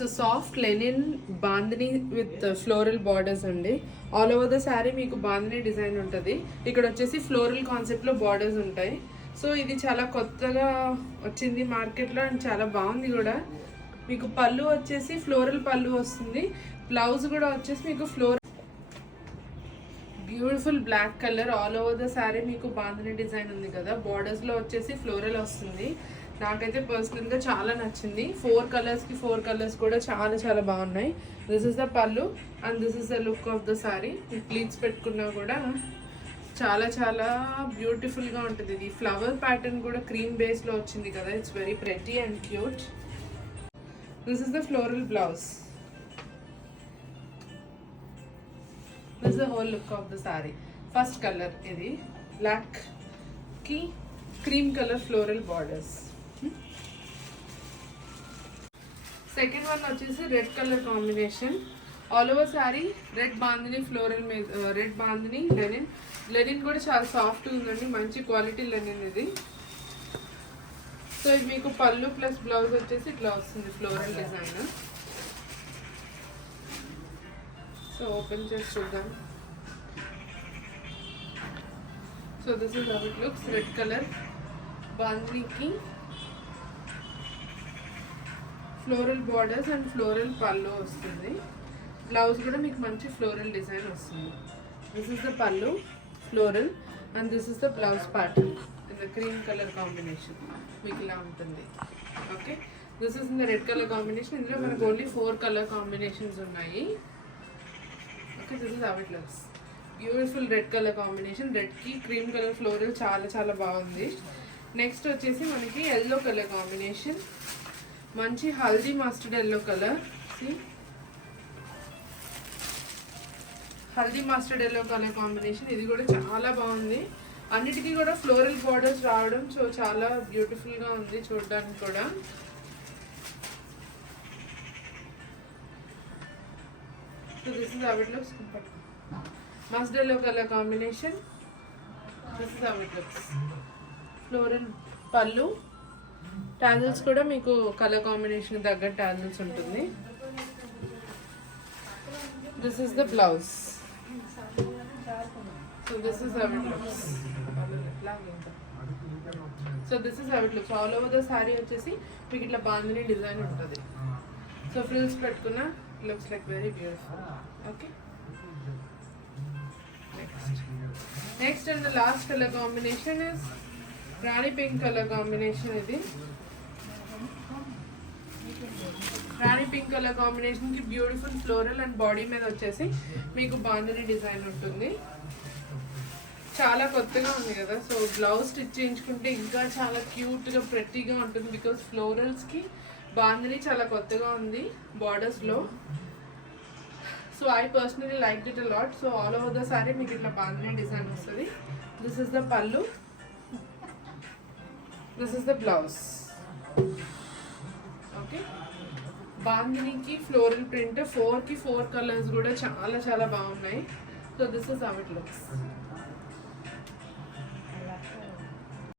So soft Lenin bandhani with floral borders అండి. All over the sari మీకు బాందిని డిజైన్ ఉంటుంది. ఇక్కడ వచ్చేసి ఫ్లోరల్ కాన్సెప్ట్లో బార్డర్స్ ఉంటాయి. సో ఇది చాలా కొత్తగా వచ్చింది మార్కెట్లో అండ్ చాలా బాగుంది కూడా. మీకు పళ్ళు వచ్చేసి ఫ్లోరల్ పళ్ళు వస్తుంది. బ్లౌజ్ కూడా వచ్చేసి మీకు beautiful black colour all over the sari మీకు బాందిని డిజైన్ ఉంది కదా. బార్డర్స్లో వచ్చేసి ఫ్లోరల్ వస్తుంది. నాకైతే పర్సనల్గా చాలా నచ్చింది. 4 కలర్స్కి 4 కలర్స్ కూడా చాలా చాలా బాగున్నాయి. దిస్ ఇస్ ద పళ్ళు and this is the look of the sari. ప్లీట్స్ పెట్టుకున్నా కూడా చాలా చాలా బ్యూటిఫుల్గా ఉంటుంది. ఇది ఫ్లవర్ ప్యాటర్న్ కూడా క్రీమ్ బేస్లో వచ్చింది కదా. It's very pretty and cute. This is the floral blouse. This is the whole look of the sari. First colour ఇది బ్లాక్కి cream colour floral borders. Second one వచ్చేసి red colour combination. All over sari red bandhani floral మీద red bandhani linen కూడా చాలా సాఫ్ట్ ఉందండి. మంచి quality Lenin ఇది. సో ఇది మీకు పళ్ళు ప్లస్ బ్లౌజ్ వచ్చేసి ఇట్లా వస్తుంది ఫ్లోరల్ డిజైన్. సో ఓపెన్ చేసి చూద్దాం. So this is how it looks. Red colour బాందినికి floral borders and floral pallu వస్తుంది. బ్లౌజ్ కూడా మీకు మంచి ఫ్లోరల్ డిజైన్ వస్తుంది. This is the pallu floral and this is the blouse pattern in the cream colour combination. మీకు ఇలా ఉంటుంది. Okay, this is in the red colour combination. ఇందులో మనకు ఓన్లీ 4 కలర్ కాంబినేషన్స్ ఉన్నాయి. Okay, this is how it looks. Beautiful red colour combination. రెడ్కి cream colour floral చాలా చాలా బాగుంది. నెక్స్ట్ వచ్చేసి మనకి ఎల్లో కలర్ కాంబినేషన్. మంచి haldi mustard yellow colour. Haldi mustard yellow colour combination. ఇది కూడా చాలా బాగుంది. అన్నిటికీ కూడా ఫ్లోరల్ బార్డర్స్ రావడం సో చాలా బ్యూటిఫుల్గా ఉంది చూడడానికి కూడా. So this is how it looks. Mustard yellow colour combination. This is how it looks. Floral పళ్ళు. టాజిల్స్ కూడా మీకు కలర్ కాంబినేషన్ తగ్గ టాజిల్స్ ఉంటుంది. This is the blouse. So this is how it looks. So this is how it looks. All over the sari వచ్చేసి మీకు ఇట్లా బాందిని డిజైన్ ఉంటుంది. So frills పెట్టుకున్న looks like very beautiful. Okay, next and the last colour combination is Rani pink colour combination. ఇది రాణి pink colour combination కి beautiful floral and body మీద వచ్చేసి మీకు బాందిని డిజైన్ ఉంటుంది. చాలా కొత్తగా ఉంది కదా. సో బ్లౌజ్ స్టిచ్ చేయించుకుంటే ఇంకా చాలా క్యూట్గా ప్రెట్టీగా ఉంటుంది. బికాస్ ఫ్లోరల్స్కి బాందిని చాలా కొత్తగా ఉంది బార్డర్స్లో. So I personally like it a lot. So all over the sari మీకు ఇట్లా బాందిని డిజైన్ వస్తుంది. This is the pallu. This is the blouse. Okay, బాందినికి ఫ్లోరల్ ప్రింట్ 4కి 4 కలర్స్ కూడా చాలా చాలా బాగున్నాయి. So this is how it looks.